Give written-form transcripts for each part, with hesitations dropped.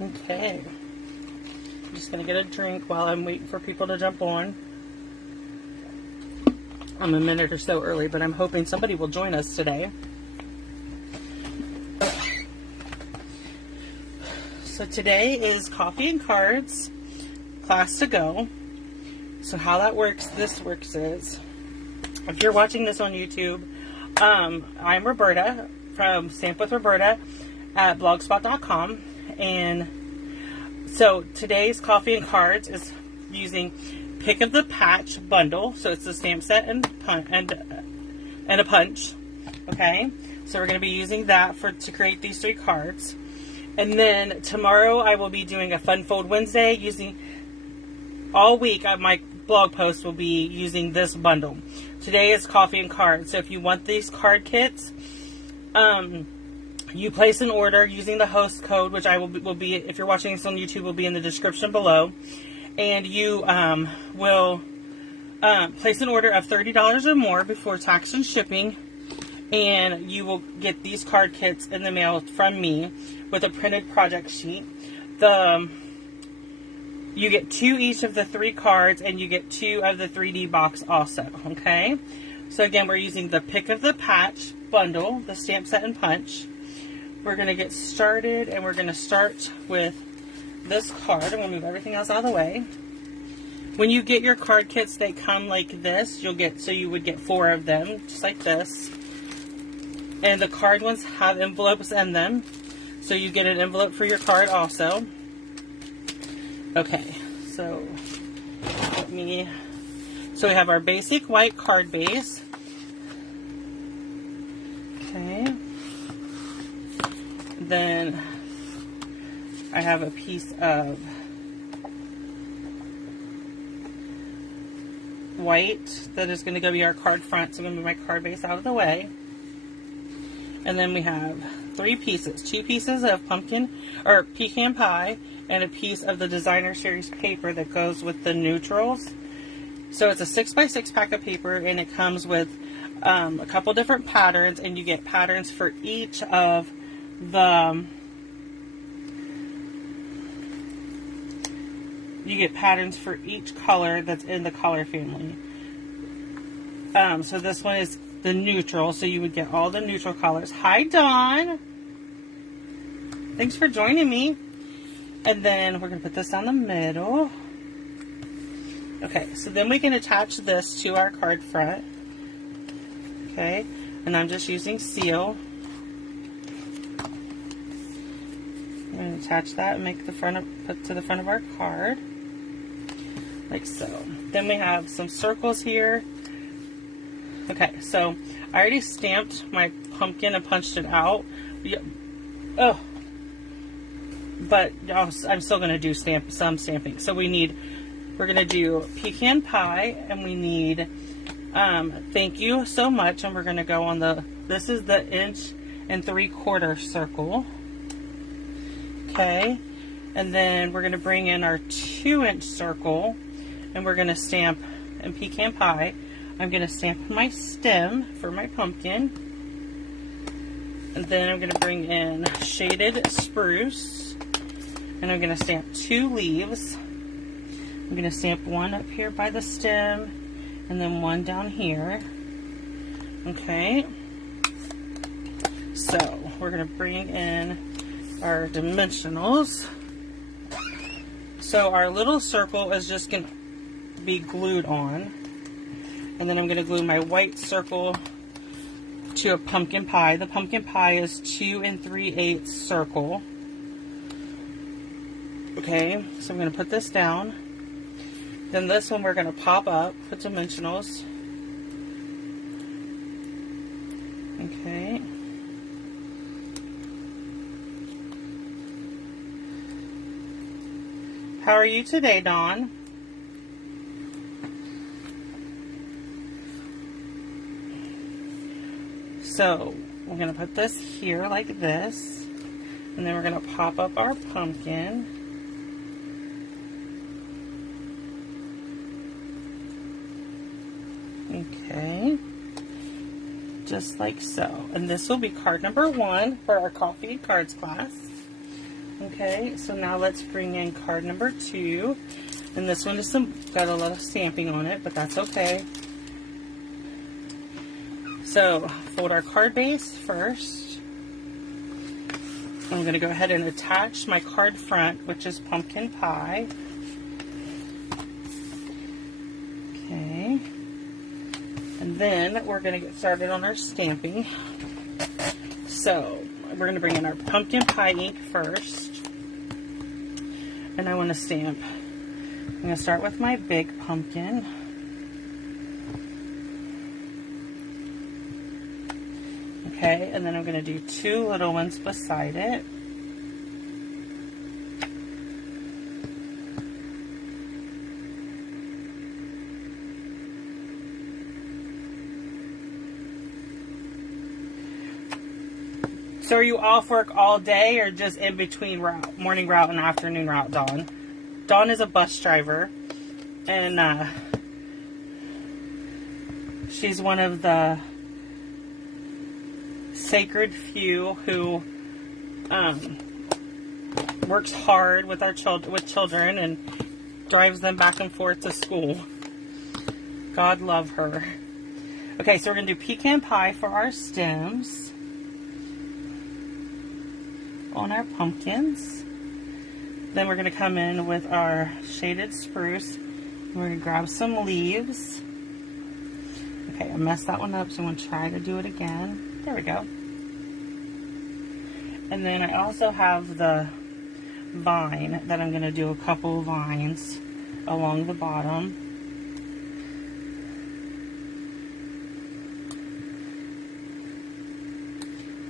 Okay. I'm just going to get a drink while I'm waiting for people to jump on. I'm a minute or so early, but I'm hoping somebody will join us today. So today is Coffee and Cards, class to go. So how that works, is, if you're watching this on YouTube, I'm Roberta from stampwithRoberta at blogspot.com. And so today's Coffee and Cards is using Pick of the Patch bundle. So it's a stamp set and a punch. Okay, so we're going to be using that to create these 3 cards. And then tomorrow I will be doing a Fun Fold Wednesday using all week. My blog post will be using this bundle. Today is Coffee and Cards. So if you want these card kits, you place an order using the host code, which I will be, if you're watching this on YouTube, will be in the description below. And you will place an order of $30 or more before tax and shipping. And you will get these card kits in the mail from me with a printed project sheet. You get 2 each of the 3 cards, and you get 2 of the 3D box also. Okay, so again, we're using the Pick of the Patch bundle, the stamp set and punch. We're going to get started, and we're going to start with this card. I'm going to move everything else out of the way. When you get your card kits, they come like this. You would get 4 of them, just like this. And the card ones have envelopes in them. So you get an envelope for your card also. Okay, so we have our basic white card base. Okay. Then I have a piece of white that is going to be our card front. So I'm going to move my card base out of the way. And then we have 3 pieces. 2 pieces of pecan pie and a piece of the designer series paper that goes with the neutrals. So it's a 6x6 pack of paper, and it comes with a couple different patterns, and you get patterns for each of the for each color that's in the color family. So this one is the neutral, so you would get all the neutral colors. Hi, Dawn. Thanks for joining me. And then we're going to put this down the middle. Okay, so then we can attach this to our card front. Okay, and I'm just using seal. I'm going to attach that and make put to the front of our card. Like so. Then we have some circles here. Okay, so I already stamped my pumpkin and punched it out. Oh, but I'm still going to do some stamping. So we're going to do pecan pie, and we need thank you so much, and we're going to go on this is the 1 3/4 circle. Okay, and then we're going to bring in our 2-inch circle, and we're going to stamp in pecan pie. I'm going to stamp my stem for my pumpkin. And then I'm going to bring in shaded spruce. And I'm going to stamp 2 leaves. I'm going to stamp 1 up here by the stem. And then 1 down here. Okay. So we're going to bring in our dimensionals. So our little circle is just going to be glued on. And then I'm going to glue my white circle to a pumpkin pie. The pumpkin pie is 2 3/8 circle. Okay, so I'm going to put this down. Then this one we're going to pop up with dimensionals. Okay. How are you today, Dawn? So we're going to put this here like this, and then we're going to pop up our pumpkin. Okay, just like so. And this will be card number 1 for our Coffee and Cards class. Okay, so now let's bring in card number 2. And this one is got a lot of stamping on it, but that's okay. So fold our card base first. I'm going to go ahead and attach my card front, which is pumpkin pie. Okay. And then we're going to get started on our stamping. So we're going to bring in our pumpkin pie ink first. And I want to stamp. I'm going to start with my big pumpkin. Okay, and then I'm going to do 2 little ones beside it. So are you off work all day or just in between route, morning route and afternoon route, Dawn? Dawn is a bus driver, and she's one of the sacred few who works hard with children and drives them back and forth to school. God love her. Okay, so we're going to do pecan pie for our stems on our pumpkins. Then we're going to come in with our shaded spruce. We're going to grab some leaves. Okay, I messed that one up, so I'm going to try to do it again. There we go. And then I also have the vine that I'm going to do a couple vines along the bottom.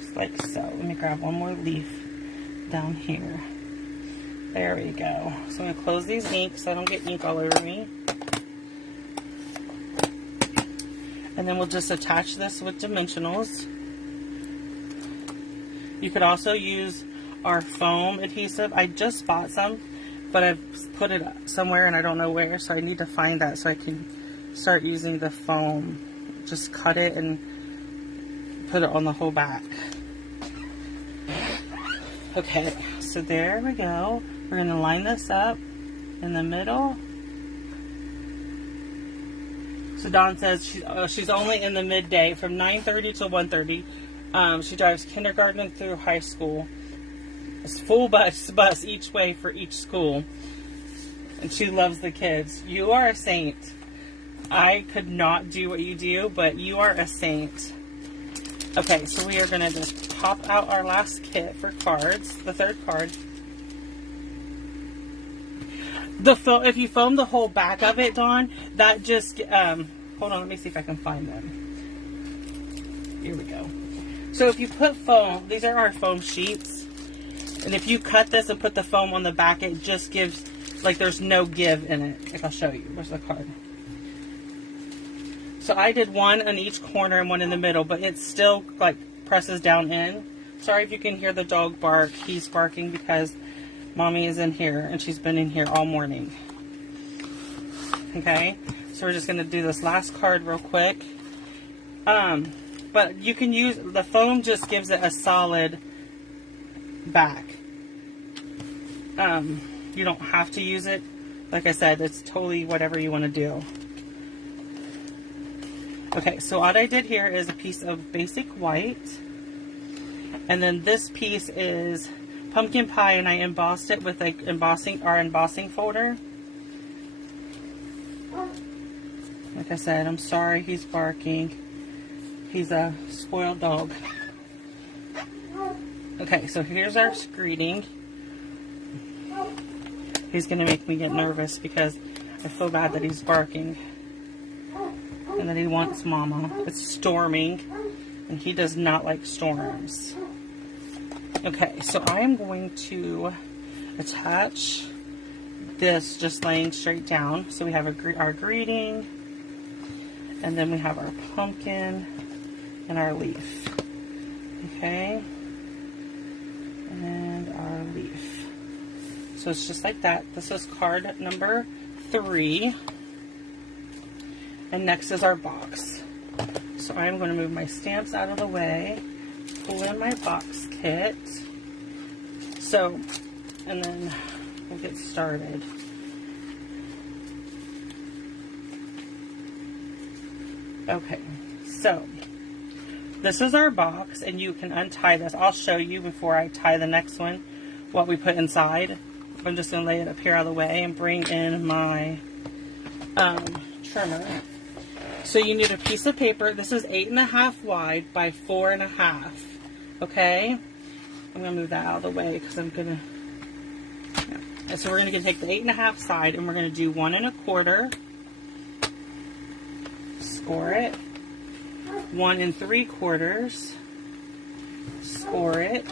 Just like so. Let me grab one more leaf down here. There we go. So I'm going to close these inks so I don't get ink all over me. And then we'll just attach this with dimensionals. You could also use our foam adhesive. I just bought some, but I've put it somewhere and I don't know where, so I need to find that so I can start using the foam. Just cut it and put it on the whole back. Okay, so there we go. We're going to line this up in the middle. So Dawn says she's only in the midday from 9:30 to 1:30. She drives kindergarten through high school. It's full bus each way for each school. And she loves the kids. You are a saint. I could not do what you do, but you are a saint. Okay, so we are going to just pop out our last kit for cards, the third card. If you foam the whole back of it, Dawn, that just, hold on, let me see if I can find them. Here we go. So if you put foam, these are our foam sheets, and if you cut this and put the foam on the back, it just gives, like there's no give in it. Like I'll show you. Where's the card? So I did one on each corner and one in the middle, but it still like presses down in. Sorry if you can hear the dog bark. He's barking because Mommy is in here and she's been in here all morning. Okay, so we're just going to do this last card real quick. But you can use, the foam just gives it a solid back. You don't have to use it. Like I said, it's totally whatever you want to do. Okay, so what I did here is a piece of basic white. And then this piece is pumpkin pie, and I embossed it with like our embossing folder. Like I said, I'm sorry he's barking. He's a spoiled dog. Okay, so here's our greeting. He's going to make me get nervous because I feel bad that he's barking. And that he wants Mama. It's storming, and he does not like storms. Okay, so I am going to attach this just laying straight down. So we have our greeting, and then we have our pumpkin and our leaf. Okay, and our leaf. So it's just like that. This is card number 3. And next is our box. So I'm going to move my stamps out of the way, pull in my box kit. So and then we'll get started. Okay, so this is our box, and you can untie this. I'll show you before I tie the next one what we put inside. I'm just going to lay it up here out of the way and bring in my trimmer. So you need a piece of paper. This is 8.5 wide by 4.5. Okay, I'm going to move that out of the way because I'm going to. Yeah. So we're going to take the 8.5 side, and we're going to do 1 1/4. Score it. 1 3/4. Score it.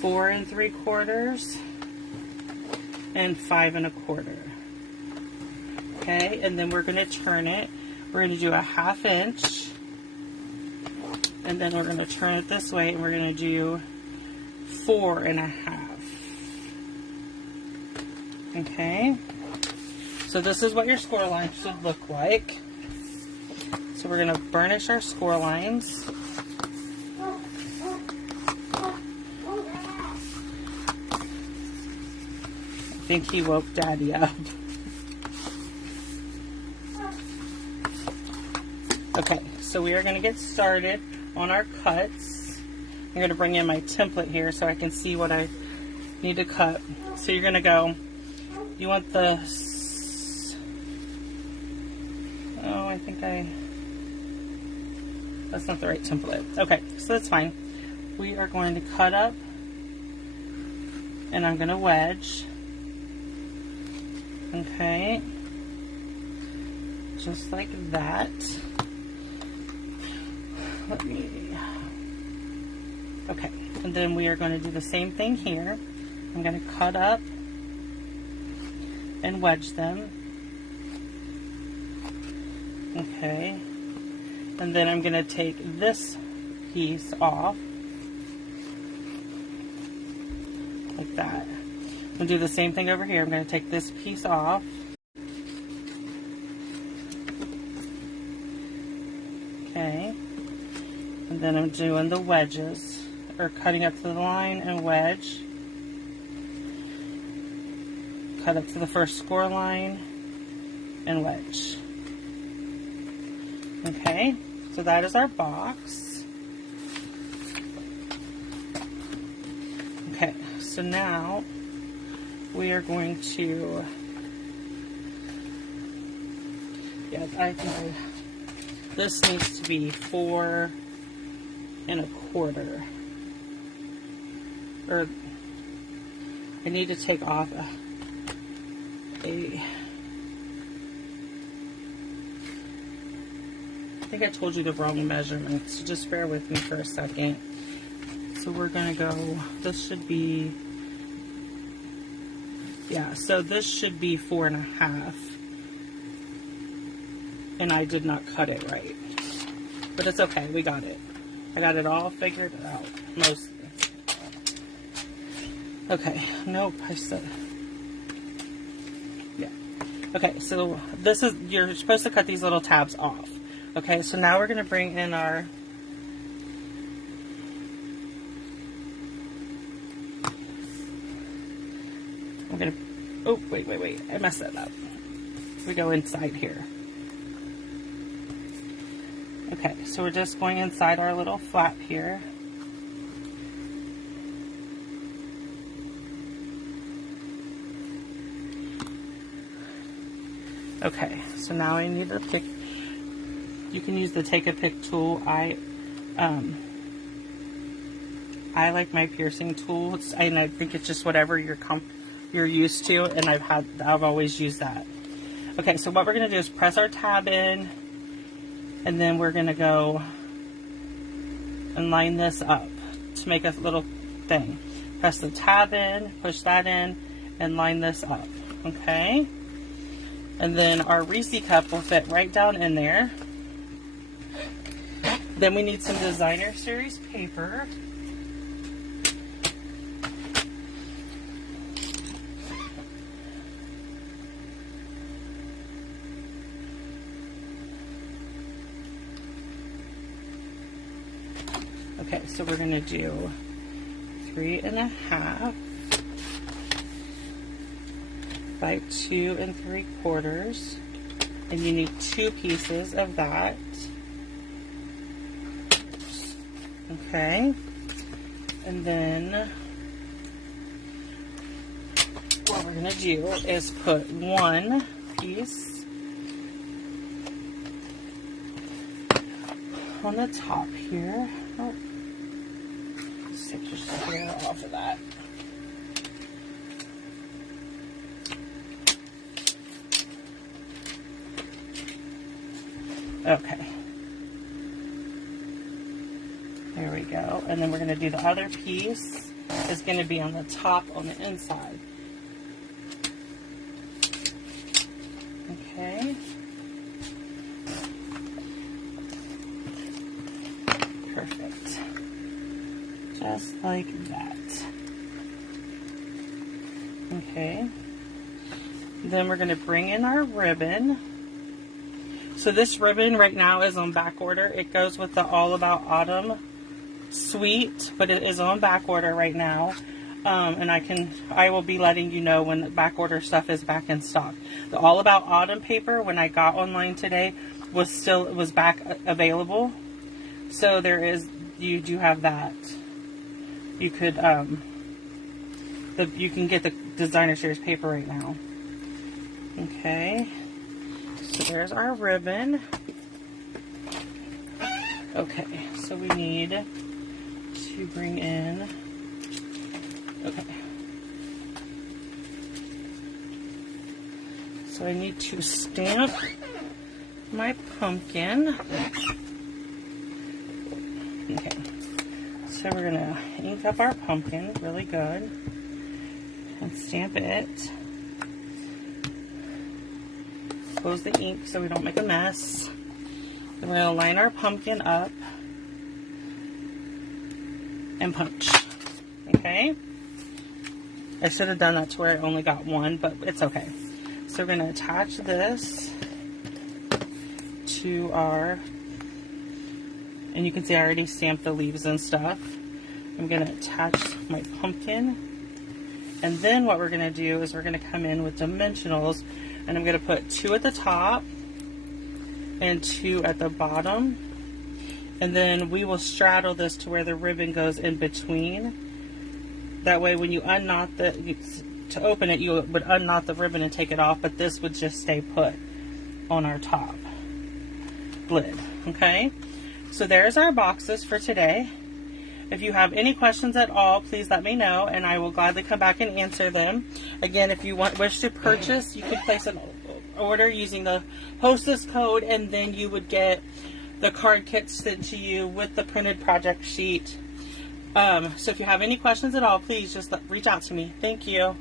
4 3/4. And 5 1/4. Okay, and then we're going to turn it. We're going to do a 1/2 inch. And then we're going to turn it this way, and we're going to do 4 1/2. Okay, so this is what your score line should look like. So we're going to burnish our score lines. I think he woke Daddy up. Okay, so we are going to get started on our cuts. I'm going to bring in my template here so I can see what I need to cut. So you're going to go, you want the, I think that's not the right template. Okay, so that's fine. We are going to cut up, and I'm going to wedge. Okay, just like that. Okay, and then we are going to do the same thing here. I'm going to cut up and wedge them. Okay, and then I'm going to take this piece off like that. I'm going to do the same thing over here. I'm going to take this piece off. Okay, and then I'm doing the wedges, or cutting up to the line and wedge. Cut up to the first score line and wedge. Okay, so that is our box. Okay, so now we are going to, I think this needs to be 4 1/4. Or I need to take off I think I told you the wrong measurement, so just bear with me for a second. So we're going to go, this should be, so this should be 4 1/2. And I did not cut it right. But it's okay, we got it. I got it all figured out, mostly. Okay, nope, I said, okay, so this is, you're supposed to cut these little tabs off. Okay, so now we're going to bring in our, I'm going to, oh, wait, I messed that up. We go inside here. Okay, so we're just going inside our little flap here. Okay, so now I need to pick, you can use the take a pick tool. I like my piercing tools, and I think it's just whatever you're used to, and I've always used that. Okay, so what we're going to do is press our tab in, and then we're going to go and line this up to make a little thing. Press the tab in, push that in, and line this up. Okay, and then our Reese cup will fit right down in there. Then we need some designer series paper. Okay, so we're going to do 3 1/2. by 2 3/4, and you need 2 pieces of that. Okay, and then what we're going to do is put 1 piece on the top here. Oh, let's take just a little off of that. Okay. There we go. And then we're going to do the other piece is going to be on the top on the inside. Okay. Perfect. Just like that. Okay. Then we're going to bring in our ribbon. So this ribbon right now is on back order. It goes with the All About Autumn suite, but it is on back order right now. And I will be letting you know when the back order stuff is back in stock. The All About Autumn paper, when I got online today, was back available. So you do have that. You could you can get the designer series paper right now. Okay. So there's our ribbon. Okay, so we need to bring in, okay. So I need to stamp my pumpkin. Okay, so we're gonna ink up our pumpkin really good and stamp it. Close the ink so we don't make a mess. Then we're going to line our pumpkin up and punch. Okay? I should have done that to where I only got 1, but it's okay. So we're going to attach this to our, and you can see I already stamped the leaves and stuff. I'm going to attach my pumpkin. And then what we're going to do is we're going to come in with dimensionals. And I'm going to put 2 at the top and 2 at the bottom. And then we will straddle this to where the ribbon goes in between. That way when you unknot to open it, you would unknot the ribbon and take it off, but this would just stay put on our top lid. Okay? So there's our boxes for today. If you have any questions at all, please let me know, and I will gladly come back and answer them. Again, if you wish to purchase, you can place an order using the hostess code, and then you would get the card kit sent to you with the printed project sheet. So if you have any questions at all, please just reach out to me. Thank you.